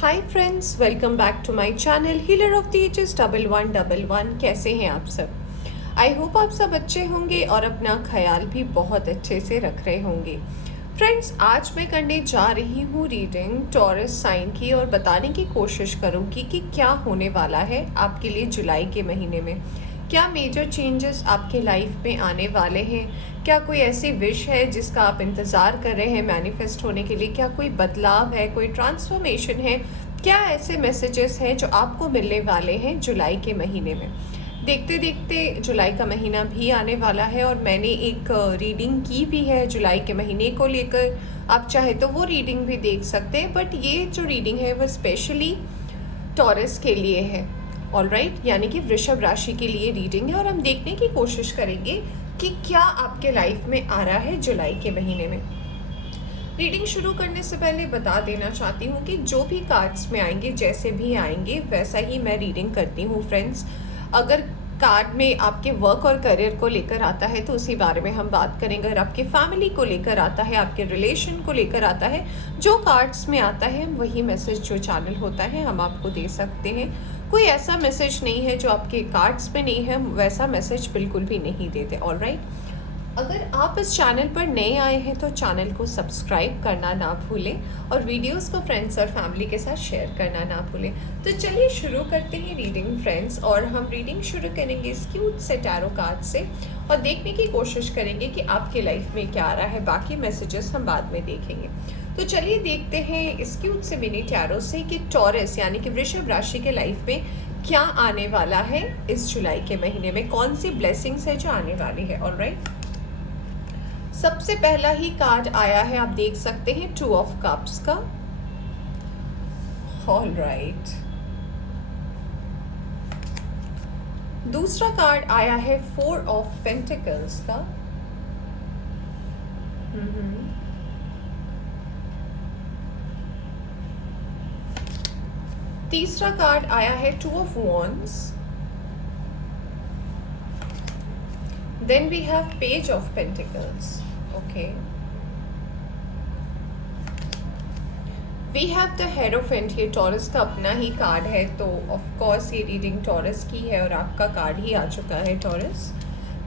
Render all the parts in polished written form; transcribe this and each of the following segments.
Hi friends, welcome back to my channel healer of the ages 1111। कैसे हैं आप सब? आई होप आप सब अच्छे होंगे और अपना ख्याल भी बहुत अच्छे से रख रहे होंगे। फ्रेंड्स, आज मैं करने जा रही हूँ रीडिंग टॉरस साइन की और बताने की कोशिश करूँगी कि क्या होने वाला है आपके लिए जुलाई के महीने में। क्या मेजर चेंजेस आपके लाइफ में आने वाले हैं? क्या कोई ऐसी विश है जिसका आप इंतज़ार कर रहे हैं मैनिफेस्ट होने के लिए? क्या कोई बदलाव है, कोई ट्रांसफॉर्मेशन है? क्या ऐसे मैसेजेस हैं जो आपको मिलने वाले हैं जुलाई के महीने में? देखते देखते जुलाई का महीना भी आने वाला है और मैंने एक रीडिंग की भी है जुलाई के महीने को लेकर। आप चाहे तो वो रीडिंग भी देख सकते हैं, बट ये जो रीडिंग है वो स्पेशली टॉरस के लिए है। ऑलराइट, यानी कि वृषभ राशि के लिए रीडिंग है और हम देखने की कोशिश करेंगे कि क्या आपके लाइफ में आ रहा है जुलाई के महीने में। रीडिंग शुरू करने से पहले बता देना चाहती हूँ कि जो भी कार्ड्स में आएंगे, जैसे भी आएंगे वैसा ही मैं रीडिंग करती हूँ फ्रेंड्स। अगर कार्ड में आपके वर्क और करियर को लेकर आता है तो उसी बारे में हम बात करेंगे। अगर आपके फैमिली को लेकर आता है, आपके रिलेशन को लेकर आता है, जो कार्ड्स में आता है वही मैसेज जो चैनल होता है हम आपको दे सकते हैं। कोई ऐसा मैसेज नहीं है जो आपके कार्ड्स में नहीं है, वैसा मैसेज बिल्कुल भी नहीं देते। ऑलराइट, अगर आप इस चैनल पर नए आए हैं तो चैनल को सब्सक्राइब करना ना भूलें और वीडियोस को फ्रेंड्स और फैमिली के साथ शेयर करना ना भूलें। तो चलिए शुरू करते हैं रीडिंग फ्रेंड्स, और हम रीडिंग शुरू करेंगे इस क्यूट से टैरो कार्ड से और देखने की कोशिश करेंगे कि आपके लाइफ में क्या आ रहा है। बाकी मैसेजेस हम बाद में देखेंगे। तो चलिए देखते हैं इस क्यूट से मिनी टैरो से कि टॉरस यानी कि वृषभ राशि के लाइफ में क्या आने वाला है इस जुलाई के महीने में, कौन सी ब्लेसिंग्स है जो आने वाली है। ऑलराइट, सबसे पहला ही कार्ड आया है, आप देख सकते हैं, 2 ऑफ कप्स का। ऑलराइट, दूसरा कार्ड आया है 4 ऑफ पेंटिकल्स का। तीसरा कार्ड आया है 2 of wands। Then we have Page of Pentacles. Okay. We have the Hierophant। ये टॉरस का अपना ही कार्ड है, तो ऑफ कोर्स ये रीडिंग टॉरस की है और आपका कार्ड ही आ चुका है taurus.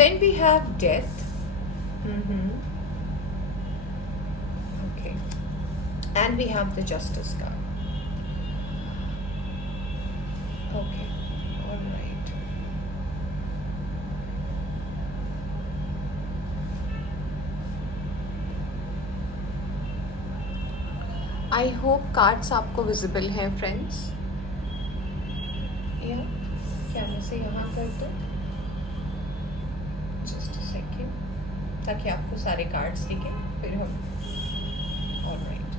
Then we have Death। Okay. And we have the Justice card. Okay. All right. I hope cards आपको विजिबल हैं फ्रेंड्स। या क्या मैं से यहाँ कर दूँ? जस्ट अ सेकेंड, ताकि आपको सारे कार्ड्स दिखें फिर हम। ऑलराइट,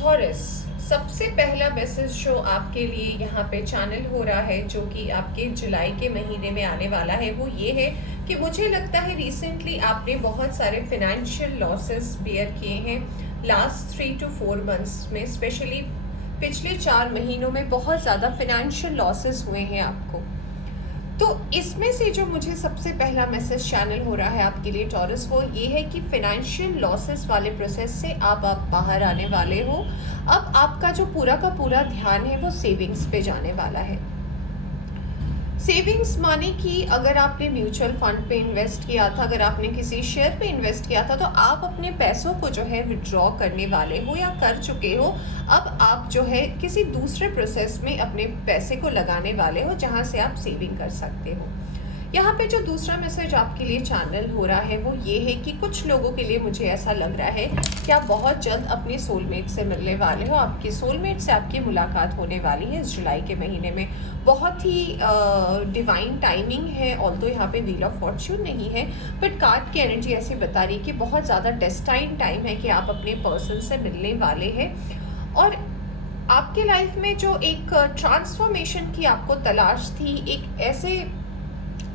टॉरस, सबसे पहला मैसेज जो आपके लिए यहाँ पे चैनल हो रहा है जो कि आपके जुलाई के महीने में आने वाला है वो ये है कि मुझे लगता है रिसेंटली आपने बहुत सारे फिनेंशियल लॉसेस बियर किए हैं लास्ट 3 to 4 मंथ्स में। स्पेशली पिछले 4 महीनों में बहुत ज़्यादा फिनेंशियल लॉसेस हुए हैं आपको। तो इसमें से जो मुझे सबसे पहला मैसेज चैनल हो रहा है आपके लिए टॉरस, वो ये है कि फिनेंशियल लॉसेस वाले प्रोसेस से आप बाहर आने वाले हो। अब आपका जो पूरा का पूरा ध्यान है वो सेविंग्स पे जाने वाला है। सेविंग्स माने कि अगर आपने म्यूचुअल फंड पे इन्वेस्ट किया था, अगर आपने किसी शेयर पे इन्वेस्ट किया था, तो आप अपने पैसों को जो है विड्रॉ करने वाले हो या कर चुके हो। अब आप जो है किसी दूसरे प्रोसेस में अपने पैसे को लगाने वाले हो जहां से आप सेविंग कर सकते हो। यहाँ पे जो दूसरा मैसेज आपके लिए चैनल हो रहा है वो ये है कि कुछ लोगों के लिए मुझे ऐसा लग रहा है कि आप बहुत जल्द अपने सोलमेट से मिलने वाले हो। आपके सोलमेट से आपकी मुलाकात होने वाली है इस जुलाई के महीने में। बहुत ही डिवाइन टाइमिंग है, ऑल्दो यहाँ पे व्हील ऑफ फॉर्च्यून नहीं है, बट कार्ड की एनर्जी ऐसी बता रही है कि बहुत ज़्यादा डेस्टाइन टाइम है कि आप अपने पर्सन से मिलने वाले हैं। और आपके लाइफ में जो एक ट्रांसफॉर्मेशन की आपको तलाश थी, एक ऐसे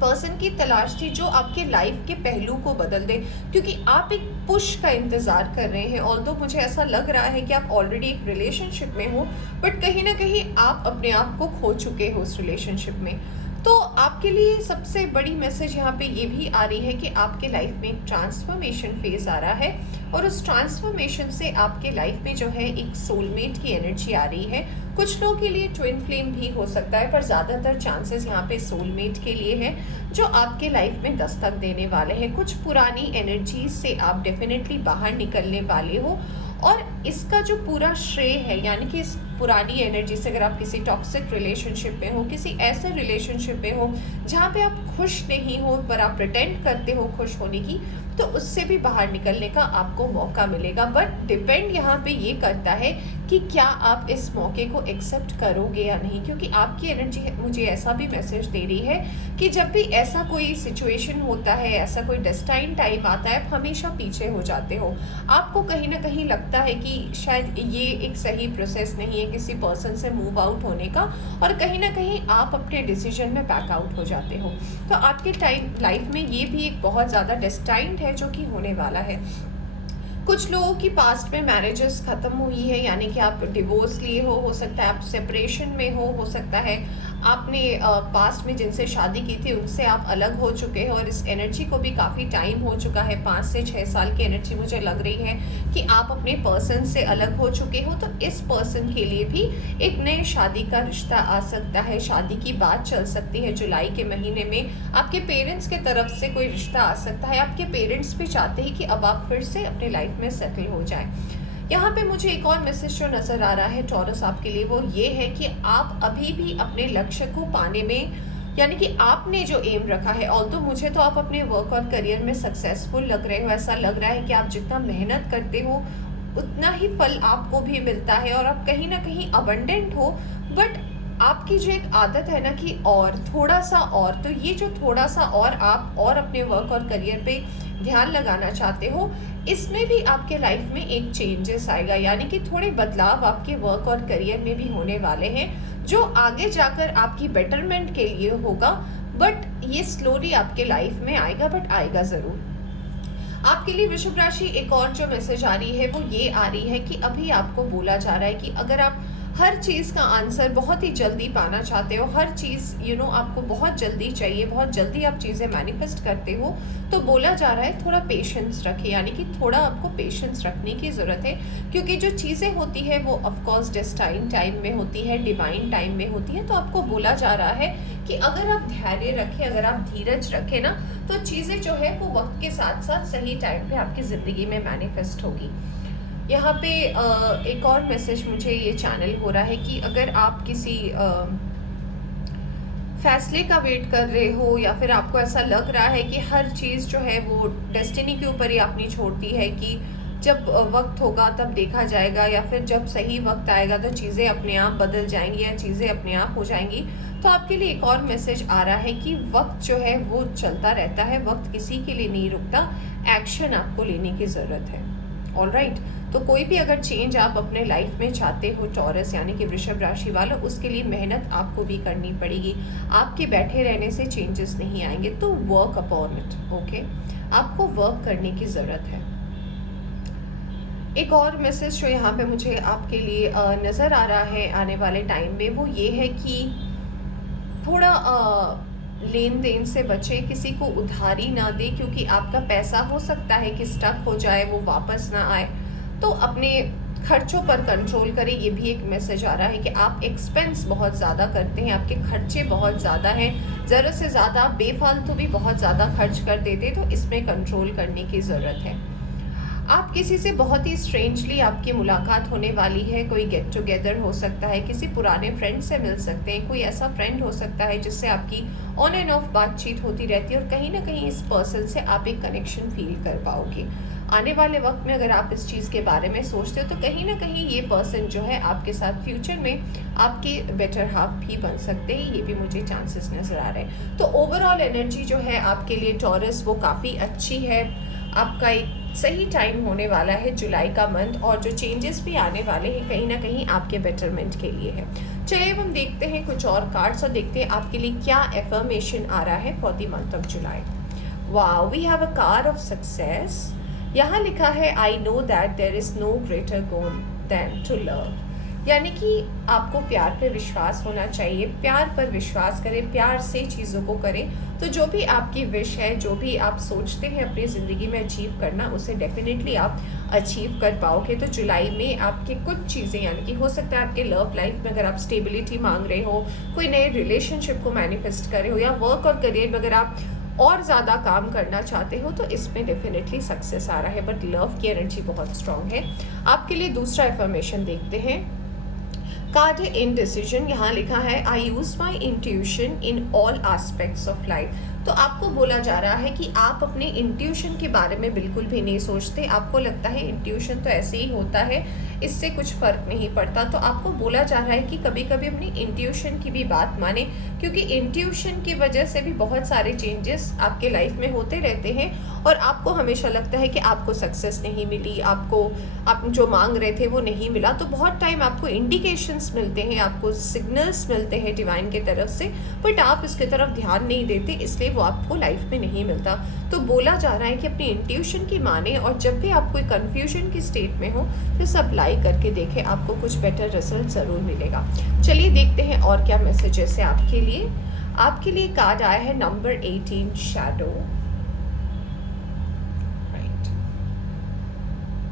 पर्सन की तलाश थी जो आपके लाइफ के पहलू को बदल दे, क्योंकि आप एक पुश का इंतज़ार कर रहे हैं। ऑल्दो मुझे ऐसा लग रहा है कि आप ऑलरेडी एक रिलेशनशिप में हो, बट कहीं ना कहीं आप अपने आप को खो चुके हो उस रिलेशनशिप में। तो आपके लिए सबसे बड़ी मैसेज यहाँ पे ये भी आ रही है कि आपके लाइफ में एक ट्रांसफॉर्मेशन फेज आ रहा है, और उस ट्रांसफॉर्मेशन से आपके लाइफ में जो है एक सोलमेट की एनर्जी आ रही है। कुछ लोगों के लिए ट्विन फ्लेम भी हो सकता है, पर ज़्यादातर चांसेस यहाँ पे सोलमेट के लिए है, जो आपके लाइफ में दस्तक देने वाले हैं। कुछ पुरानी एनर्जी से आप डेफिनेटली बाहर निकलने वाले हो, और इसका जो पूरा श्रेय है, यानी कि इस पुरानी एनर्जी से, अगर आप किसी टॉक्सिक रिलेशनशिप में हो, किसी ऐसे रिलेशनशिप में हो जहाँ पे आप खुश नहीं हो पर आप प्रिटेंड करते हो खुश होने की, तो उससे भी बाहर निकलने का आपको मौका मिलेगा। बट डिपेंड यहाँ पे ये करता है कि क्या आप इस मौके को एक्सेप्ट करोगे या नहीं, क्योंकि आपकी एनर्जी मुझे ऐसा भी मैसेज दे रही है कि जब भी ऐसा कोई सिचुएशन होता है, ऐसा कोई डेस्टाइन टाइम आता है, आप हमेशा पीछे हो जाते हो। आपको कहीं ना कहीं लगता है कि शायद ये एक सही प्रोसेस नहीं है किसी पर्सन से मूव आउट होने का, और कहीं ना कहीं आप अपने डिसीजन में बैक आउट हो जाते हो। तो आपके लाइफ में ये भी एक बहुत ज़्यादा डेस्टाइंड है जो कि होने वाला है। कुछ लोगों की पास्ट में मैरिजेस ख़त्म हुई है, यानी कि आप डिवोर्स लिए हो सकता है आप सेपरेशन में हो सकता है आपने पास्ट में जिनसे शादी की थी उनसे आप अलग हो चुके हैं, और इस एनर्जी को भी काफ़ी टाइम हो चुका है, 5 से 6 साल की एनर्जी मुझे लग रही है कि आप अपने पर्सन से अलग हो चुके हो। तो इस पर्सन के लिए भी एक नए शादी का रिश्ता आ सकता है, शादी की बात चल सकती है। जुलाई के महीने में आपके पेरेंट्स के तरफ से कोई रिश्ता आ सकता है, आपके पेरेंट्स भी चाहते हैं कि अब आप फिर से अपने लाइफ में सेटल हो जाएं। यहाँ पे मुझे एक और मैसेज जो नज़र आ रहा है टॉरस आपके लिए, वो ये है कि आप अभी भी अपने लक्ष्य को पाने में, यानी कि आपने जो एम रखा है, ऑल्दो मुझे तो आप अपने वर्क और करियर में सक्सेसफुल लग रहे हो, ऐसा लग रहा है कि आप जितना मेहनत करते हो उतना ही फल आपको भी मिलता है, और आप कहीं ना कहीं अबंडेंट हो। बट आपकी जो एक आदत है ना कि और थोड़ा सा और, तो ये जो थोड़ा सा और आप और अपने वर्क और करियर पे ध्यान लगाना चाहते हो, इसमें भी आपके लाइफ में एक चेंजेस आएगा, यानी कि थोड़े बदलाव आपके वर्क और करियर में भी होने वाले हैं, जो आगे जाकर आपकी बेटरमेंट के लिए होगा। बट ये स्लोली आपके लाइफ में आएगा, बट आएगा ज़रूर। आपके लिए वृषभ राशि एक और जो मैसेज आ रही है वो ये आ रही है कि अभी आपको बोला जा रहा है कि अगर आप हर चीज़ का आंसर बहुत ही जल्दी पाना चाहते हो, हर चीज़ आपको बहुत जल्दी चाहिए, बहुत जल्दी आप चीज़ें मैनिफेस्ट करते हो, तो बोला जा रहा है थोड़ा पेशेंस रखें, यानी कि थोड़ा आपको पेशेंस रखने की ज़रूरत है, क्योंकि जो चीज़ें होती है वो ऑफकोर्स डेस्टाइन टाइम में होती है, डिवाइन टाइम में होती है। तो आपको बोला जा रहा है कि अगर आप धैर्य रखें, अगर आप धीरज रखें ना, तो चीज़ें जो है वो वक्त के साथ साथ सही टाइम पे आपकी ज़िंदगी में मैनिफेस्ट होगी। यहाँ पे एक और मैसेज मुझे ये चैनल हो रहा है कि अगर आप किसी फैसले का वेट कर रहे हो, या फिर आपको ऐसा लग रहा है कि हर चीज़ जो है वो डेस्टिनी के ऊपर ही अपनी छोड़ती है कि जब वक्त होगा तब देखा जाएगा, या फिर जब सही वक्त आएगा तो चीज़ें अपने आप बदल जाएंगी या चीज़ें अपने आप हो जाएंगी, तो आपके लिए एक और मैसेज आ रहा है कि वक्त जो है वो चलता रहता है, वक्त किसी के लिए नहीं रुकता, एक्शन आपको लेने की ज़रूरत है। ऑलराइट, तो कोई भी अगर चेंज आप अपने लाइफ में चाहते हो टॉरस यानी कि वृषभ राशि वालों, उसके लिए मेहनत आपको भी करनी पड़ेगी। आपके बैठे रहने से चेंजेस नहीं आएंगे, तो वर्क अपॉन इट। ओके, आपको वर्क करने की ज़रूरत है। एक और मैसेज जो यहाँ पे मुझे आपके लिए नज़र आ रहा है आने वाले टाइम में, वो ये है कि थोड़ा लेन देन से बचे, किसी को उधारी ना दे, क्योंकि आपका पैसा हो सकता है कि स्टक हो जाए, वो वापस ना आए। तो अपने खर्चों पर कंट्रोल करें। ये भी एक मैसेज आ रहा है कि आप एक्सपेंस बहुत ज़्यादा करते हैं, आपके खर्चे बहुत ज़्यादा हैं, ज़रूरत से ज़्यादा आप बेफालतू भी बहुत ज़्यादा खर्च कर देते, तो इसमें कंट्रोल करने की ज़रूरत है। आप किसी से बहुत ही स्ट्रेंजली आपकी मुलाकात होने वाली है, कोई गेट टुगेदर हो सकता है, किसी पुराने फ्रेंड से मिल सकते हैं, कोई ऐसा फ्रेंड हो सकता है जिससे आपकी ऑन एंड ऑफ बातचीत होती रहती है, और कहीं ना कहीं इस पर्सन से आप एक कनेक्शन फील कर पाओगे। आने वाले वक्त में अगर आप इस चीज़ के बारे में सोचते हो तो कहीं ना कहीं ये पर्सन जो है आपके साथ फ्यूचर में आपके बेटर हाफ भी बन सकते हैं, ये भी मुझे चांसेस नज़र आ रहे हैं। तो ओवरऑल एनर्जी जो है आपके लिए टॉरस वो काफ़ी अच्छी है, आपका एक सही टाइम होने वाला है जुलाई का मंथ, और जो चेंजेस भी आने वाले हैं कहीं ना कहीं आपके बेटरमेंट के लिए है। चलिए अब हम देखते हैं कुछ और कार्ड्स और देखते हैं आपके लिए क्या एफर्मेशन आ रहा है for the month of July. Wow, we have a card of success. यहाँ लिखा है I know that there is no greater goal than to love. यानी कि आपको प्यार पे विश्वास होना चाहिए, प्यार पर विश्वास करें, प्यार से चीज़ों को करें, तो जो भी आपकी विश है, जो भी आप सोचते हैं अपनी ज़िंदगी में अचीव करना, उसे डेफिनेटली आप अचीव कर पाओगे। तो जुलाई में आपकी कुछ चीज़ें, यानी कि हो सकता है आपके लव लाइफ में अगर आप स्टेबिलिटी मांग रहे हो, कोई नए रिलेशनशिप को मैनिफेस्ट कर रहे हो, या वर्क और करियर में अगर आप और ज़्यादा काम करना चाहते हो, तो इसमें डेफिनेटली सक्सेस आ रहा है। बट लव की एनर्जी बहुत स्ट्रांग है आपके लिए। दूसरा इन्फॉर्मेशन देखते हैं। कार्ड है इनडिसीजन। यहाँ लिखा है I use my intuition in all aspects of life. तो आपको बोला जा रहा है कि आप अपने इंट्यूशन के बारे में बिल्कुल भी नहीं सोचते। आपको लगता है इंट्यूशन तो ऐसे ही होता है, इससे कुछ फ़र्क नहीं पड़ता। तो आपको बोला जा रहा है कि कभी कभी अपनी इंट्यूशन की भी बात माने, क्योंकि इंट्यूशन की वजह से भी बहुत सारे चेंजेस आपके लाइफ में होते रहते हैं। और आपको हमेशा लगता है कि आपको सक्सेस नहीं मिली, आपको आप जो मांग रहे थे वो नहीं मिला। तो बहुत टाइम आपको इंडिकेशंस मिलते हैं, आपको सिग्नल्स मिलते हैं डिवाइन की तरफ से, बट आप इसकी तरफ ध्यान नहीं देते, इसलिए वो आपको लाइफ में नहीं मिलता। तो बोला जा रहा है कि अपनी इंट्यूशन की माने, और जब भी आप कोई कन्फ्यूजन की स्टेट में हो तो सब अप्लाई करके देखें, आपको कुछ बेटर रिजल्ट ज़रूर मिलेगा। चलिए देखते हैं और क्या मैसेजेस है आपके लिए। आपके लिए कार्ड आया है नंबर 18 शैडो।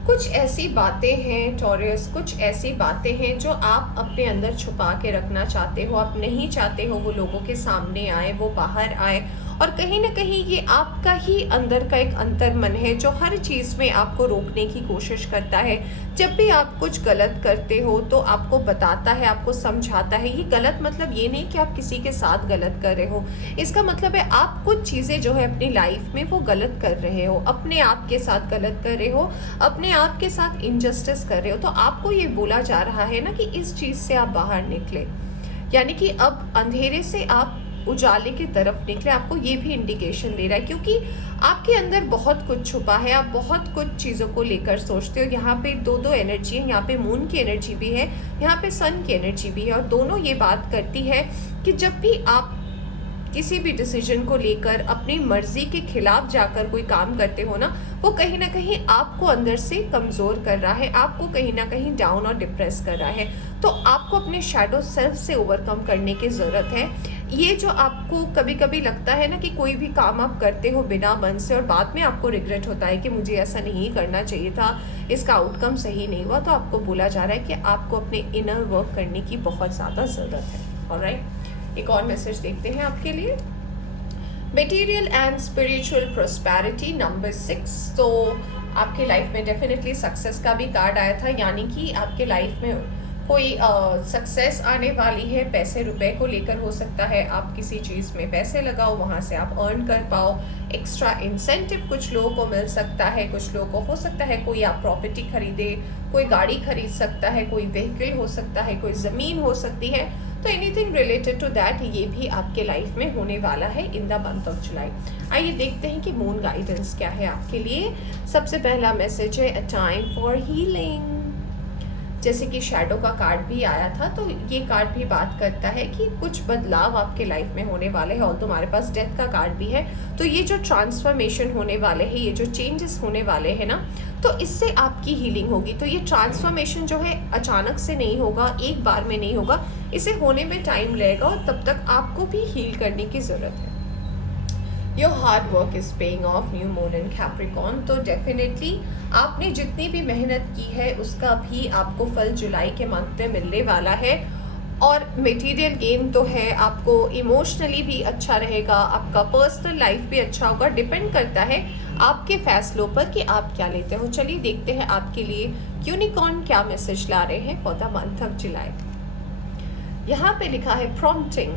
कुछ ऐसी बातें हैं टॉरस, कुछ ऐसी बातें हैं जो आप अपने अंदर छुपा के रखना चाहते हो। आप नहीं चाहते हो वो लोगों के सामने आए, वो बाहर आए, और कहीं ना कहीं ये आपका ही अंदर का एक अंतर्मन है जो हर चीज़ में आपको रोकने की कोशिश करता है। जब भी आप कुछ गलत करते हो तो आपको बताता है, आपको समझाता है। ये गलत मतलब ये नहीं कि आप किसी के साथ गलत कर रहे हो, इसका मतलब है आप कुछ चीज़ें जो है अपनी लाइफ में वो गलत कर रहे हो, अपने आप के साथ गलत कर रहे हो, अपने आप के साथ इनजस्टिस कर रहे हो। तो आपको ये बोला जा रहा है ना कि इस चीज़ से आप बाहर निकले, यानी कि अब अंधेरे से आप उजाले की तरफ निकले। आपको ये भी इंडिकेशन दे रहा है, क्योंकि आपके अंदर बहुत कुछ छुपा है, आप बहुत कुछ चीज़ों को लेकर सोचते हो। यहाँ पे दो दो एनर्जी है, यहाँ पे मून की एनर्जी भी है, यहाँ पे सन की एनर्जी भी है, और दोनों ये बात करती है कि जब भी आप किसी भी डिसीजन को लेकर अपनी मर्जी के खिलाफ जाकर कोई काम करते हो ना, वो कहीं ना कहीं आपको अंदर से कमज़ोर कर रहा है, आपको कहीं ना कहीं डाउन और डिप्रेस कर रहा है। तो आपको अपने शैडो सेल्फ से ओवरकम करने की ज़रूरत है। ये जो आपको कभी कभी लगता है ना कि कोई भी काम आप करते हो बिना मन से, और बाद में आपको रिग्रेट होता है कि मुझे ऐसा नहीं करना चाहिए था, इसका आउटकम सही नहीं हुआ, तो आपको बोला जा रहा है कि आपको अपने इनर वर्क करने की बहुत ज़्यादा ज़रूरत है। ऑलराइट, एक और मैसेज देखते हैं आपके लिए। Material and spiritual prosperity number 6। तो आपके लाइफ में डेफिनेटली सक्सेस का भी कार्ड आया था, यानी कि आपके लाइफ में कोई सक्सेस आने वाली है। पैसे रुपए को लेकर हो सकता है, आप किसी चीज़ में पैसे लगाओ, वहाँ से आप अर्न कर पाओ, एक्स्ट्रा इंसेंटिव कुछ लोगों को मिल सकता है, कुछ लोगों को हो सकता है कोई आप प्रॉपर्टी खरीदे, कोई गाड़ी खरीद सकता है, कोई व्हीकल हो सकता है, कोई ज़मीन हो सकती है। तो एनीथिंग रिलेटेड टू दैट ये भी आपके लाइफ में होने वाला है इन द मंथ ऑफ जुलाई। आइए देखते हैं कि मून गाइडेंस क्या है आपके लिए। सबसे पहला मैसेज है अ टाइम फॉर हीलिंग। जैसे कि शैडो का कार्ड भी आया था, तो ये कार्ड भी बात करता है कि कुछ बदलाव आपके लाइफ में होने वाले हैं। और तुम्हारे पास डेथ का कार्ड भी है, तो ये जो ट्रांसफॉर्मेशन होने वाले हैं, ये जो चेंजेस होने वाले हैं ना, तो इससे आपकी हीलिंग होगी। तो ये ट्रांसफॉर्मेशन जो है अचानक से नहीं होगा, एक बार में नहीं होगा, इसे होने में टाइम लगेगा, और तब तक आपको भी हील करने की ज़रूरत है। Your hard work is paying off, new moon in Capricorn. तो डेफिनेटली आपने जितनी भी मेहनत की है उसका भी आपको फल जुलाई के मंथ में मिलने वाला है। और मटेरियल गेन तो है, आपको इमोशनली भी अच्छा रहेगा, आपका पर्सनल लाइफ भी अच्छा होगा। डिपेंड करता है आपके फैसलों पर कि आप क्या लेते हो। चलिए देखते हैं आपके लिए यूनिकॉर्न क्या मैसेज ला रहे हैं फॉर द मंथ ऑफ जुलाई। यहाँ पे लिखा है प्रॉम्प्टिंग,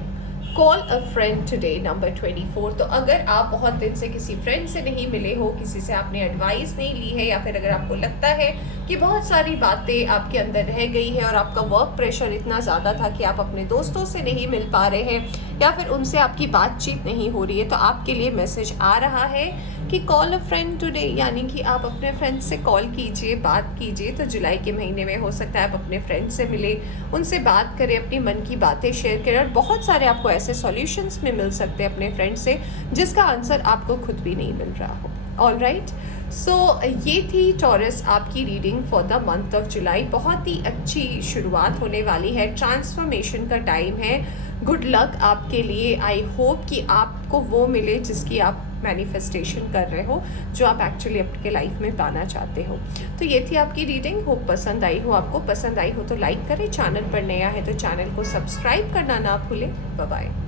कॉल अ फ्रेंड टुडे नंबर 24। तो अगर आप बहुत दिन से किसी फ्रेंड से नहीं मिले हो, किसी से आपने एडवाइस नहीं ली है, या फिर अगर आपको लगता है कि बहुत सारी बातें आपके अंदर रह गई है और आपका वर्क प्रेशर इतना ज़्यादा था कि आप अपने दोस्तों से नहीं मिल पा रहे हैं, या फिर उनसे आपकी बातचीत नहीं हो रही है, तो आपके लिए मैसेज आ रहा है कि कॉल अ फ्रेंड टुडे, यानी कि आप अपने फ्रेंड से कॉल कीजिए, बात कीजिए। तो जुलाई के महीने में हो सकता है आप अपने फ्रेंड से मिले, उनसे बात करें, अपनी मन की बातें शेयर करें, और बहुत सारे आपको ऐसे सॉल्यूशंस में मिल सकते हैं अपने फ्रेंड से जिसका आंसर आपको खुद भी नहीं मिल रहा हो। ऑल राइट, सो ये थी टॉरस आपकी reading for the month of जुलाई। बहुत ही अच्छी शुरुआत होने वाली है, ट्रांसफॉर्मेशन का टाइम है। गुड लक आपके लिए। आई होप कि आपको वो मिले जिसकी आप मैनिफेस्टेशन कर रहे हो, जो आप एक्चुअली आपके लाइफ में पाना चाहते हो। तो ये थी आपकी रीडिंग, होप पसंद आई हो। आपको पसंद आई हो तो लाइक करें, चैनल पर नया है तो चैनल को सब्सक्राइब करना ना भूलें। Bye bye.